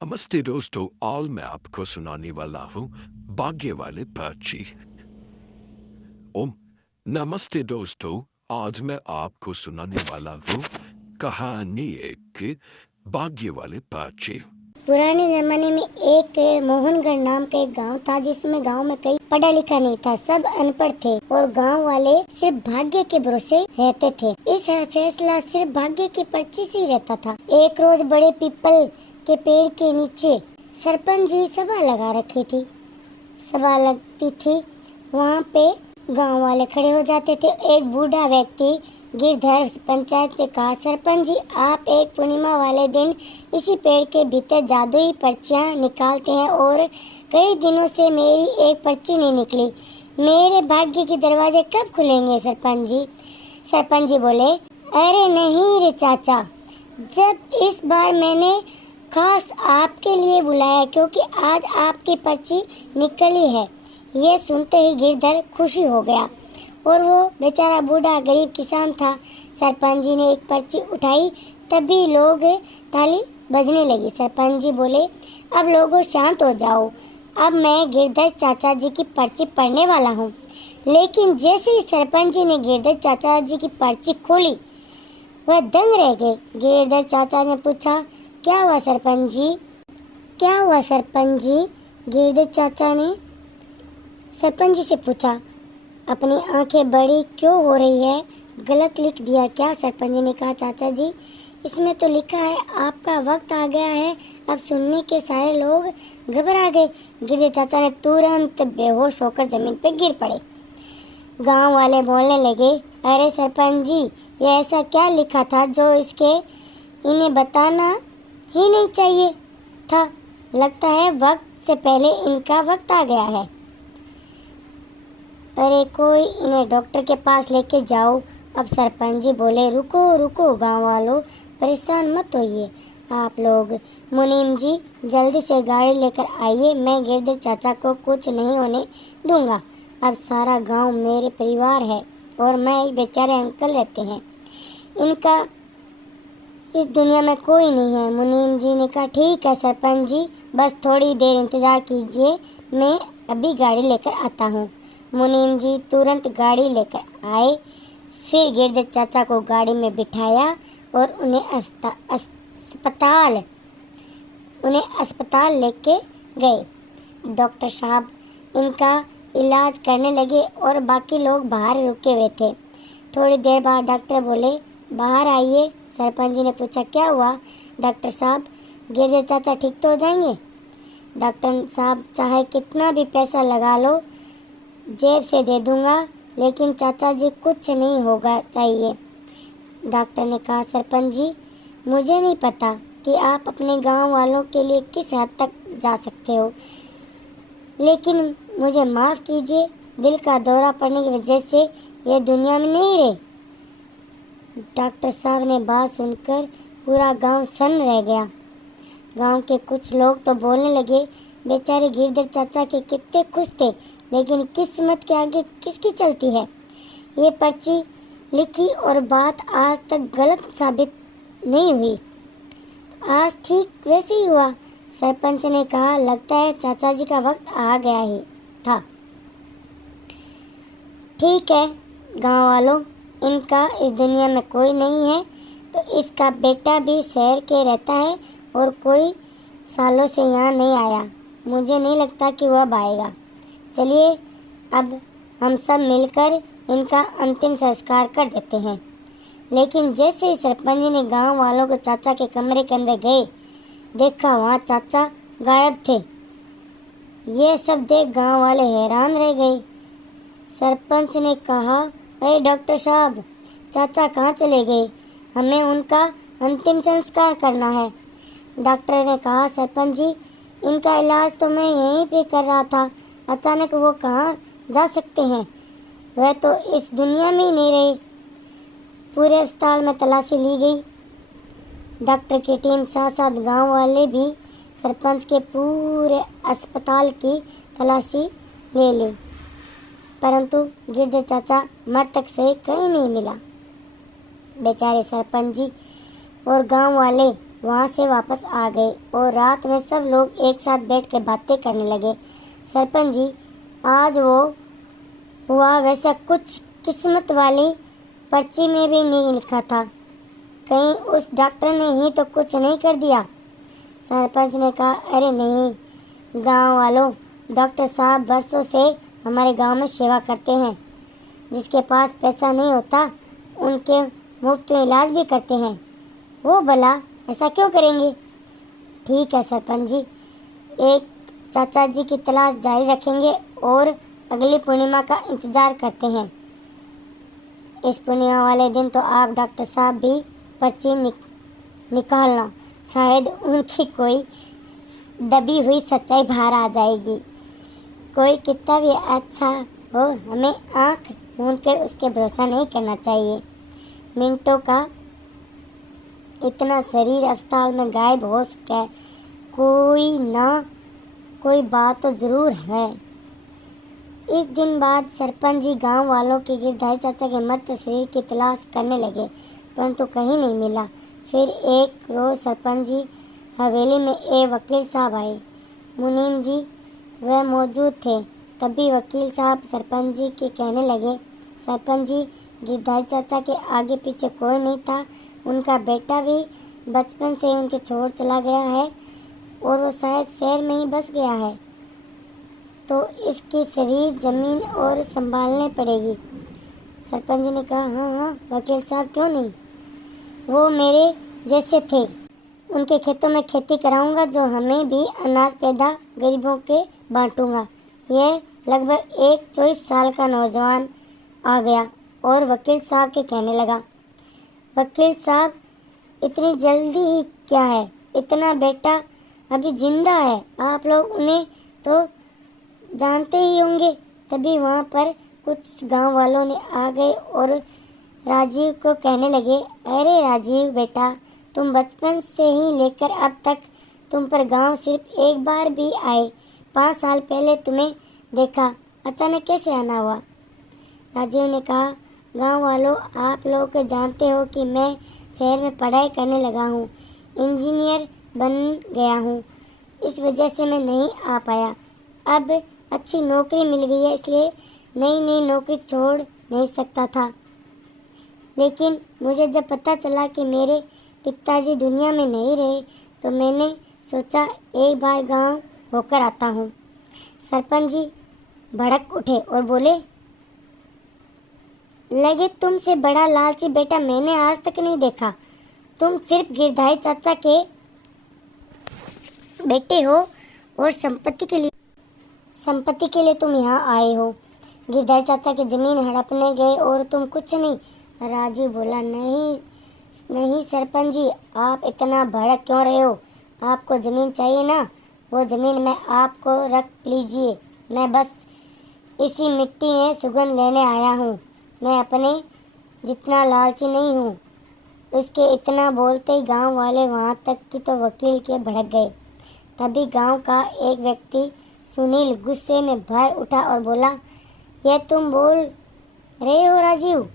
नमस्ते दोस्तों, आज मैं आपको सुनाने वाला हूँ भाग्य वाले पक्षी। ओम नमस्ते दोस्तों, आज मैं आपको सुनाने वाला हूँ कहानी एक भाग्य वाले पक्षी। पुराने जमाने में एक मोहनगढ़ नाम का एक गांव था, जिसमें गांव में कई पढ़ा लिखा नहीं था, सब अनपढ़ थे और गांव वाले सिर्फ भाग्य के भरोसे रहते थे। इस फैसला सिर्फ भाग्य की पर्ची से ही रहता था। एक रोज बड़े पीपल के पेड़ के नीचे सरपंच जी सभा लगा रखी थी। सभा लगती थी, वहाँ पे गांव वाले खड़े हो जाते थे। एक बूढ़ा व्यक्ति गिरधर पंचायत ने कहा, सरपंच जी, आप एक पूर्णिमा वाले दिन इसी पेड़ के भीतर जादुई पर्चियां निकालते हैं और कई दिनों से मेरी एक पर्ची नहीं निकली। मेरे भाग्य के दरवाजे कब खुलेंगे सरपंच जी? सरपंच जी बोले, अरे नहीं रे चाचा, जब इस बार मैंने खास आपके लिए बुलाया क्योंकि आज आपकी पर्ची निकली है। ये सुनते ही गिरधर खुशी हो गया और वो बेचारा बूढ़ा गरीब किसान था। सरपंच जी ने एक पर्ची उठाई, तभी लोग ताली बजने लगी। सरपंच जी बोले, अब लोगों शांत हो जाओ, अब मैं गिरधर चाचा जी की पर्ची पढ़ने वाला हूँ। लेकिन जैसे ही सरपंच जी ने गिरधर चाचा जी की पर्ची खोली, वह दंग रह गए। गिरधर चाचा ने पूछा, क्या हुआ सरपंच जी? क्या हुआ सरपंच जी? गिरधर चाचा ने सरपंच जी से पूछा। अपनी आंखें बड़ी क्यों हो रही है? गलत लिख दिया क्या? सरपंच जी ने कहा, चाचा जी, इसमें तो लिखा है आपका वक्त आ गया है। अब सुनने के सारे लोग घबरा गए। गिरधर चाचा ने तुरंत बेहोश होकर जमीन पर गिर पड़े। गांव वाले बोलने लगे, अरे सरपंच जी, ये ऐसा क्या लिखा था जो इसके इन्हें बताना ही नहीं चाहिए था। लगता है वक्त से पहले इनका वक्त आ गया है। अरे कोई इन्हें डॉक्टर के पास लेके जाओ। अब सरपंच जी बोले, रुको रुको गांव वालों, परेशान मत होइए आप लोग। मुनीम जी, जल्दी से गाड़ी लेकर आइए, मैं गिरधर चाचा को कुछ नहीं होने दूंगा। अब सारा गांव मेरे परिवार है और मैं एक बेचारे अंकल रहते हैं, इनका इस दुनिया में कोई नहीं है। मुनीम जी ने कहा, ठीक है सरपंच जी, बस थोड़ी देर इंतजार कीजिए, मैं अभी गाड़ी लेकर आता हूँ। मुनीम जी तुरंत गाड़ी लेकर आए। फिर गिरधर चाचा को गाड़ी में बिठाया और अस्पताल लेके गए। डॉक्टर साहब इनका इलाज करने लगे और बाकी लोग बाहर रुके हुए थे। थोड़ी देर बाद डॉक्टर बोले, बाहर आइए। सरपंच जी ने पूछा, क्या हुआ डॉक्टर साहब? गिरधर चाचा ठीक तो हो जाएंगे? डॉक्टर साहब, चाहे कितना भी पैसा लगा लो, जेब से दे दूंगा, लेकिन चाचा जी कुछ नहीं होगा चाहिए। डॉक्टर ने कहा, सरपंच जी, मुझे नहीं पता कि आप अपने गांव वालों के लिए किस हद तक जा सकते हो, लेकिन मुझे माफ़ कीजिए, दिल का दौरा पड़ने की वजह से ये दुनिया में नहीं रहे। डॉक्टर साहब ने बात सुनकर पूरा गांव सन्न रह गया। गांव के कुछ लोग तो बोलने लगे, बेचारे गिरधर चाचा के कितने खुश थे, लेकिन किस्मत के आगे किसकी चलती है। ये पर्ची लिखी और बात आज तक गलत साबित नहीं हुई। आज ठीक वैसे ही हुआ। सरपंच ने कहा, लगता है चाचा जी का वक्त आ गया ही था। ठीक है गांव वालों, इनका इस दुनिया में कोई नहीं है, तो इसका बेटा भी शहर के रहता है और कोई सालों से यहाँ नहीं आया। मुझे नहीं लगता कि वह अब आएगा। चलिए अब हम सब मिलकर इनका अंतिम संस्कार कर देते हैं। लेकिन जैसे ही सरपंच जी ने गांव वालों को चाचा के कमरे के अंदर गए, देखा वहाँ चाचा गायब थे। ये सब देख गांव वाले हैरान रह गए। सरपंच ने कहा, अरे डॉक्टर साहब, चाचा कहाँ चले गए? हमें उनका अंतिम संस्कार करना है। डॉक्टर ने कहा, सरपंच जी, इनका इलाज तो मैं यहीं पे कर रहा था, अचानक वो कहाँ जा सकते हैं? वह तो इस दुनिया में ही नहीं रहे। पूरे अस्पताल में तलाशी ली गई। डॉक्टर की टीम साथ साथ गांव वाले भी सरपंच के पूरे अस्पताल की तलाशी ले ली, परंतु गिरधर चाचा मृतक से कहीं नहीं मिला। बेचारे सरपंच जी और गांव वाले वहाँ से वापस आ गए और रात में सब लोग एक साथ बैठकर बातें करने लगे। सरपंच जी, आज वो हुआ वैसा कुछ किस्मत वाली पर्ची में भी नहीं लिखा था। कहीं उस डॉक्टर ने ही तो कुछ नहीं कर दिया। सरपंच ने कहा, अरे नहीं गांव वालों, डॉक्टर साहब बरसों से हमारे गांव में सेवा करते हैं। जिसके पास पैसा नहीं होता उनके मुफ्त में इलाज भी करते हैं। वो भला ऐसा क्यों करेंगे? ठीक है सरपंच जी, एक चाचा जी की तलाश जारी रखेंगे और अगली पूर्णिमा का इंतजार करते हैं। इस पूर्णिमा वाले दिन तो आप डॉक्टर साहब भी पर्ची निकालना, शायद उनकी कोई दबी हुई सच्चाई बाहर आ जाएगी। कोई कितना भी अच्छा हो, हमें आंख मूंद कर उसके भरोसा नहीं करना चाहिए। मिनटों का इतना शरीर अस्पताल में गायब हो सके, कोई ना कोई बात तो जरूर है। इस दिन बाद सरपंच जी गांव वालों के गिरधारी चाचा के मृत शरीर की तलाश करने लगे, परंतु कहीं नहीं मिला। फिर एक रोज सरपंच जी हवेली में एक वकील साहब आए। मुनीम जी वह मौजूद थे। तभी वकील साहब सरपंच जी के कहने लगे, सरपंच जी, गिरधारी चाचा के आगे पीछे कोई नहीं था। उनका बेटा भी बचपन से उनके छोड़ चला गया है और वो शायद शहर में ही बस गया है, तो इसकी शरीर जमीन और संभालने पड़ेगी। सरपंच जी ने कहा, हाँ वकील साहब, क्यों नहीं, वो मेरे जैसे थे। उनके खेतों में खेती कराऊंगा, जो हमें भी अनाज पैदा गरीबों के बांटूंगा। यह लगभग एक 24 साल का नौजवान आ गया और वकील साहब के कहने लगा, वकील साहब, इतनी जल्दी ही क्या है, इतना बेटा अभी जिंदा है, आप लोग उन्हें तो जानते ही होंगे। तभी वहाँ पर कुछ गांव वालों ने आ गए और राजीव को कहने लगे, अरे राजीव बेटा, तुम बचपन से ही लेकर अब तक तुम पर गांव सिर्फ एक बार भी आए। 5 साल पहले तुम्हें देखा, अचानक कैसे आना हुआ? राजीव ने कहा, गांव वालों, आप लोग जानते हो कि मैं शहर में पढ़ाई करने लगा हूँ, इंजीनियर बन गया हूँ, इस वजह से मैं नहीं आ पाया। अब अच्छी नौकरी मिल गई है, इसलिए नई नौकरी छोड़ नहीं सकता था। लेकिन मुझे जब पता चला कि मेरे पिताजी दुनिया में नहीं रहे, तो मैंने सोचा एक बार गांव होकर आता हूँ। सरपंच जी भड़क उठे और बोले, लगे तुमसे बड़ा लालची बेटा मैंने आज तक नहीं देखा। तुम सिर्फ गिरधारी चाचा के बेटे हो और संपत्ति के लिए तुम यहाँ आए हो। गिरधारी चाचा की जमीन हड़पने गए और तुम कुछ नहीं। राजीव बोला, नहीं सरपंच जी, आप इतना भड़क क्यों रहे हो? आपको जमीन चाहिए ना, वो जमीन मैं आपको रख लीजिए। मैं बस इसी मिट्टी में सुगंध लेने आया हूँ, मैं अपने जितना लालची नहीं हूँ। उसके इतना बोलते ही गांव वाले वहाँ तक कि तो वकील के भड़क गए। तभी गांव का एक व्यक्ति सुनील गुस्से में भर उठा और बोला, यह तुम बोल रहे हो राजीव?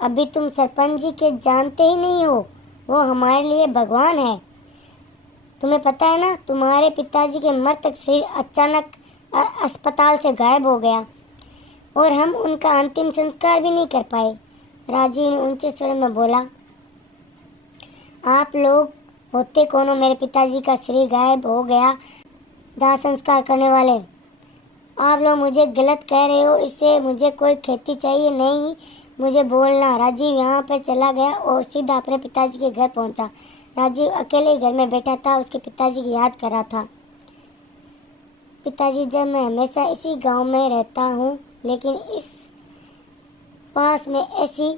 अभी तुम सरपंच जी के जानते ही नहीं हो, वो हमारे लिए भगवान है। तुम्हें पता है ना, तुम्हारे पिताजी के मृतक शरीर अचानक अस्पताल से गायब हो गया और हम उनका अंतिम संस्कार भी नहीं कर पाए। राजीव ने ऊंचे स्वर में बोला, आप लोग होते कौन हो? मेरे पिताजी का शरीर गायब हो गया, दाह संस्कार करने वाले। आप लोग मुझे गलत कह रहे हो, इससे मुझे कोई खेती चाहिए नहीं, मुझे बोलना। राजीव यहाँ पर चला गया और सीधा अपने पिताजी के घर पहुँचा। राजीव अकेले घर में बैठा था, उसके पिताजी की याद कर रहा था। पिताजी, जब मैं हमेशा इसी गांव में रहता हूँ, लेकिन इस पास में ऐसी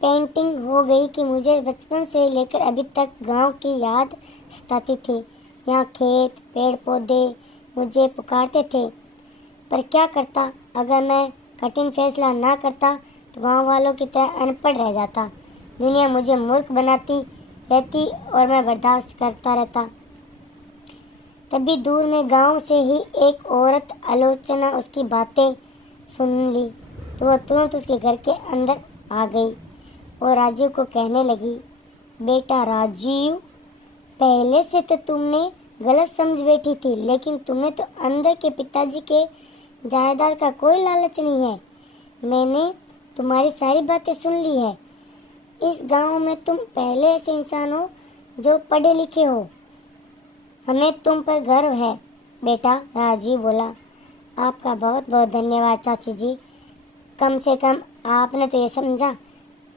पेंटिंग हो गई कि मुझे बचपन से लेकर अभी तक गांव की याद सताती थी। यहाँ खेत पेड़ पौधे मुझे पुकारते थे, पर क्या करता? अगर मैं कठिन फैसला ना करता तो गांव वालों की तरह अनपढ़ रह जाता। दुनिया मुझे मूर्ख बनाती रहती और मैं बर्दाश्त करता रहता। तभी दूर में गांव से ही एक औरत आलोचना उसकी बातें सुन ली तो वह तुरंत उसके घर के अंदर आ गई और राजीव को कहने लगी, बेटा राजीव, पहले से तो तुमने गलत समझ बैठी थी, लेकिन तुम्हें तो अंदर के पिताजी के जायदाद का कोई लालच नहीं है। मैंने तुम्हारी सारी बातें सुन ली है। इस गांव में तुम पहले ऐसे इंसान हो जो पढ़े लिखे हो। हमें तुम पर गर्व है बेटा। राजीव बोला, आपका बहुत बहुत धन्यवाद चाची जी। कम से कम आपने तो ये समझा।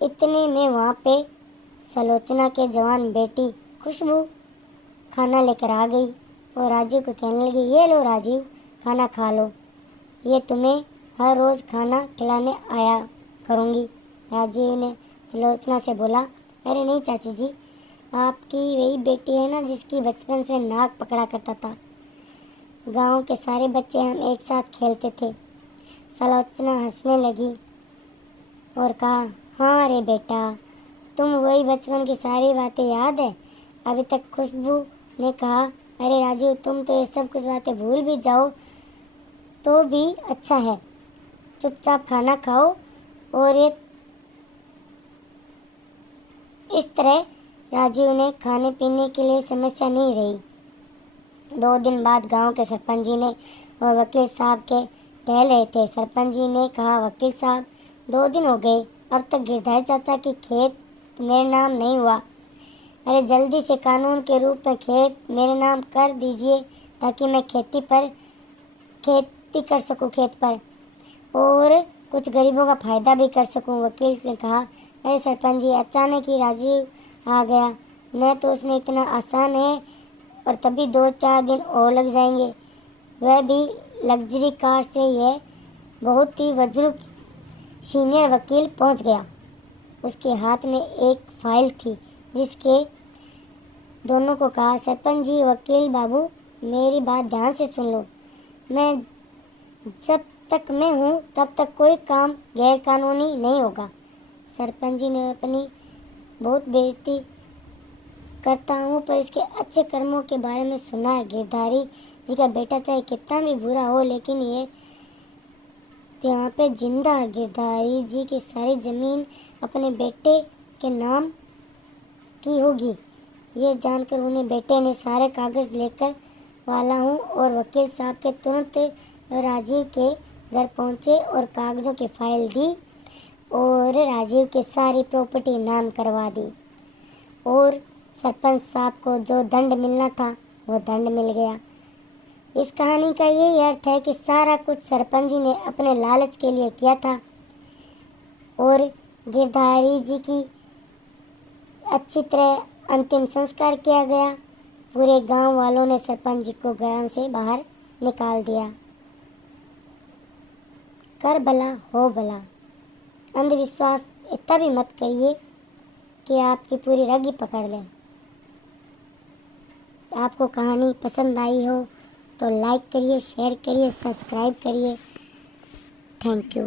इतने में वहाँ पे सलोचना के जवान बेटी खुशबू खाना लेकर आ गई और राजीव को कहने लगी, ये लो राजीव, खाना खा लो। ये तुम्हें हर रोज़ खाना खिलाने आया करूँगी। राजीव ने सलोचना से बोला, अरे नहीं चाची जी, आपकी वही बेटी है ना जिसकी बचपन से नाक पकड़ा करता था। गांव के सारे बच्चे हम एक साथ खेलते थे। सलोचना हंसने लगी और कहा, हाँ रे बेटा, तुम वही बचपन की सारी बातें याद है अभी तक। खुशबू ने कहा, अरे राजू, तुम तो ये सब कुछ बातें भूल भी जाओ तो भी अच्छा है। चुपचाप खाना खाओ। और ये इस तरह राजीव ने खाने पीने के लिए समस्या नहीं रही। 2 दिन बाद गांव के सरपंच जी ने और वकील साहब के टहल रहे थे। सरपंच जी ने कहा, वकील साहब, 2 दिन हो गए, अब तक गिरधारी चाचा की खेत मेरे नाम नहीं हुआ। अरे जल्दी से कानून के रूप में खेत मेरे नाम कर दीजिए ताकि मैं खेती कर सकूं खेत पर, और कुछ गरीबों का फायदा भी कर सकूं। वकील ने कहा, अरे सरपंच जी, अचानक ही राजीव आ गया, न तो उसने इतना आसान है और तभी 2-4 दिन और लग जाएंगे, वह भी लग्जरी कार से। यह बहुत ही बुजुर्ग सीनियर वकील पहुंच गया। उसके हाथ में एक फाइल थी जिसके दोनों को कहा, सरपंच जी, वकील बाबू, मेरी बात ध्यान से सुन लो। मैं जब तक मैं हूँ तब तक कोई काम गैर कानूनी नहीं होगा। सरपंच जी ने अपनी बहुत बेइज्जती करता हूँ पर इसके अच्छे कर्मों के बारे में सुना है। गिरधारी जी का बेटा चाहे कितना भी बुरा हो, लेकिन ये यहाँ पे जिंदा है। गिरधारी जी की सारी जमीन अपने बेटे के नाम की होगी। ये जानकर उन्हें बेटे ने सारे कागज लेकर वाला हूँ और वकील साहब के तुरंत राजीव के घर पहुँचे और कागजों की फाइल दी और राजीव की सारी प्रॉपर्टी नाम करवा दी। और सरपंच साहब को जो दंड मिलना था वो दंड मिल गया। इस कहानी का यही अर्थ है कि सारा कुछ सरपंच जी ने अपने लालच के लिए किया था और गिरधारी जी की अच्छी तरह अंतिम संस्कार किया गया। पूरे गांव वालों ने सरपंच जी को गांव से बाहर निकाल दिया। कर भला हो भला। अंधविश्वास इतना भी मत करिए कि आपकी पूरी रग ही पकड़ लें। आपको कहानी पसंद आई हो तो लाइक करिए, शेयर करिए, सब्सक्राइब करिए। Thank you.